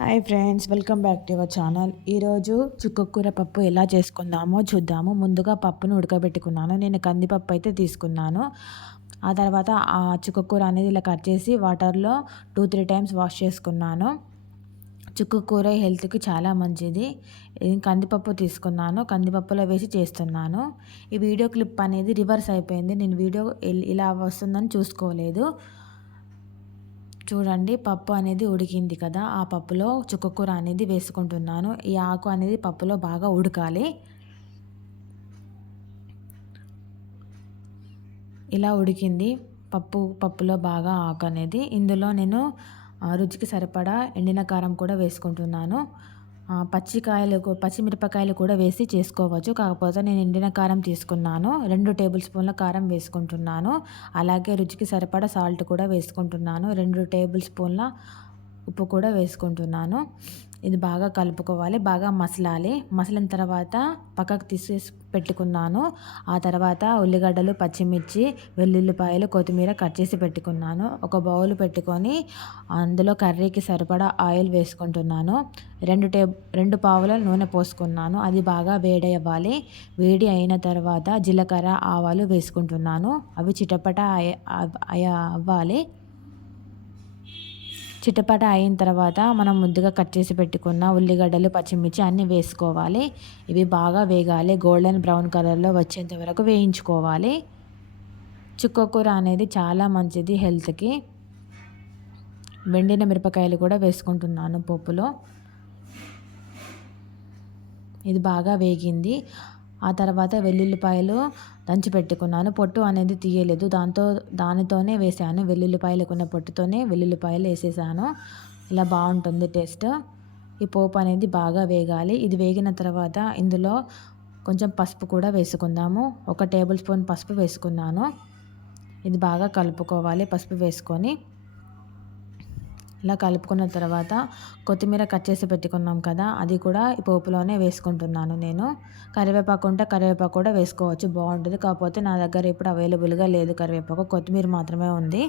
Hi friends, welcome back to our channel. ఈరోజు చుక్కకూర పప్పు ఎలా చేసుకుందామో చూద్దాము. ముందుగా పప్పును ఉడకబెట్టుకున్నాను. నేను కందిపప్పు అయితే తీసుకున్నాను. ఆ తర్వాత ఆ చుక్కకూర అనేది ఇలా కట్ చేసి వాటర్లో 2-3 టైమ్స్ వాష్ చేసుకున్నాను. చుక్కకూర హెల్త్కి చాలా మంచిది. నేను కందిపప్పు తీసుకున్నాను. కందిపప్పులో వేసి చేస్తున్నాను. ఈ వీడియో క్లిప్ అనేది రివర్స్ అయిపోయింది. నేను వీడియో ఇలా వస్తుందని చూసుకోలేదు. చూడండి, పప్పు అనేది ఉడికింది కదా, ఆ పప్పులో చుక్కకూర అనేది వేసుకుంటున్నాను. ఈ ఆకు అనేది పప్పులో బాగా ఉడకాలి. ఇలా ఉడికింది పప్పులో బాగా ఆకు అనేది. ఇందులో నేను రుచికి సరిపడా ఎండిన కారం కూడా వేసుకుంటున్నాను. పచ్చిమిరపకాయలు కూడా వేసి చేసుకోవచ్చు. కాకపోతే నేను ఎండిన కారం తీసుకున్నాను. 2 టేబుల్ స్పూన్ల కారం వేసుకుంటున్నాను. అలాగే రుచికి సరిపడా సాల్ట్ కూడా వేసుకుంటున్నాను. 2 టేబుల్ స్పూన్ల ఉప్పు కూడా వేసుకుంటున్నాను. ఇది బాగా కలుపుకోవాలి, బాగా మసలాలి. మసిలిన తర్వాత పక్కకు తీసేసి పెట్టుకున్నాను. ఆ తర్వాత ఉల్లిగడ్డలు, పచ్చిమిర్చి, వెల్లుల్లిపాయలు, కొత్తిమీర కట్ చేసి పెట్టుకున్నాను. ఒక బౌల్ పెట్టుకొని అందులో కర్రీకి సరిపడా ఆయిల్ వేసుకుంటున్నాను. 2 పావుల నూనె పోసుకున్నాను. అది బాగా వేడి అవ్వాలి. వేడి అయిన తర్వాత జీలకర్ర, ఆవాలు వేసుకుంటున్నాను. అవి చిటపట అవ్వాలి. చిటపట అయిన తర్వాత మనం ముందుగా కట్ చేసి పెట్టుకున్న ఉల్లిగడ్డలు, పచ్చిమిర్చి అన్నీ వేసుకోవాలి. ఇవి బాగా వేగాలి. గోల్డెన్ బ్రౌన్ కలర్లో వచ్చేంత వరకు వేయించుకోవాలి. చుక్కకూర అనేది చాలా మంచిది హెల్త్కి. వెండిన మిరపకాయలు కూడా వేసుకుంటున్నాను పోపులో. ఇది బాగా వేగింది. ఆ తర్వాత వెల్లుల్లిపాయలు దంచి పెట్టుకున్నాను. పొట్టు అనేది తీయలేదు. దానితోనే వేసాను. వెల్లుల్లిపాయలకున్న పొట్టుతోనే వెల్లుల్లిపాయలు వేసేసాను. ఇలా బాగుంటుంది టేస్ట్. ఈ పోపు అనేది బాగా వేగాలి. ఇది వేగిన తర్వాత ఇందులో కొంచెం పసుపు కూడా వేసుకుందాము. 1 టేబుల్ స్పూన్ పసుపు వేసుకున్నాను. ఇది బాగా కలుపుకోవాలి పసుపు వేసుకొని. ఇలా కలుపుకున్న తర్వాత కొత్తిమీర కట్ చేసి పెట్టుకున్నాం కదా, అది కూడా ఈ పోపులోనే వేసుకుంటున్నాను నేను. కరివేపాకు ఉంటే కరివేపాకు కూడా వేసుకోవచ్చు, బాగుంటుంది. కాకపోతే నా దగ్గర ఇప్పుడు అవైలబుల్గా లేదు కరివేపాకు, కొత్తిమీర మాత్రమే ఉంది.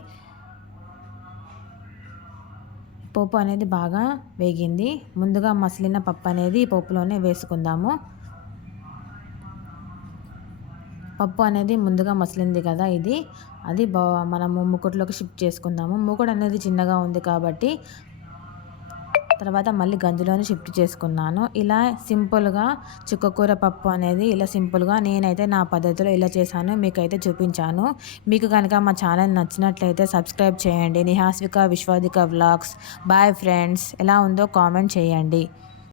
పోపు అనేది బాగా వేగింది. ముందుగా మసిలిన పప్పు అనేది ఈ పోపులోనే వేసుకుందాము. పప్పు అనేది ముందుగా మసిలింది కదా, అది మనము మూకుడులోకి షిఫ్ట్ చేసుకుందాము. మూకుడు అనేది చిన్నగా ఉంది కాబట్టి తర్వాత మళ్ళీ గంజిలోని షిఫ్ట్ చేసుకున్నాను. ఇలా సింపుల్గా చుక్కకూర పప్పు అనేది ఇలా సింపుల్గా నేనైతే నా పద్ధతిలో ఇలా చేశాను, మీకైతే చూపించాను. మీకు కనుక మా ఛానల్ నచ్చినట్లయితే సబ్స్క్రైబ్ చేయండి. Nihaswika Vishwadika vlogs. Boy friends. ఎలా ఉందో కామెంట్ చేయండి.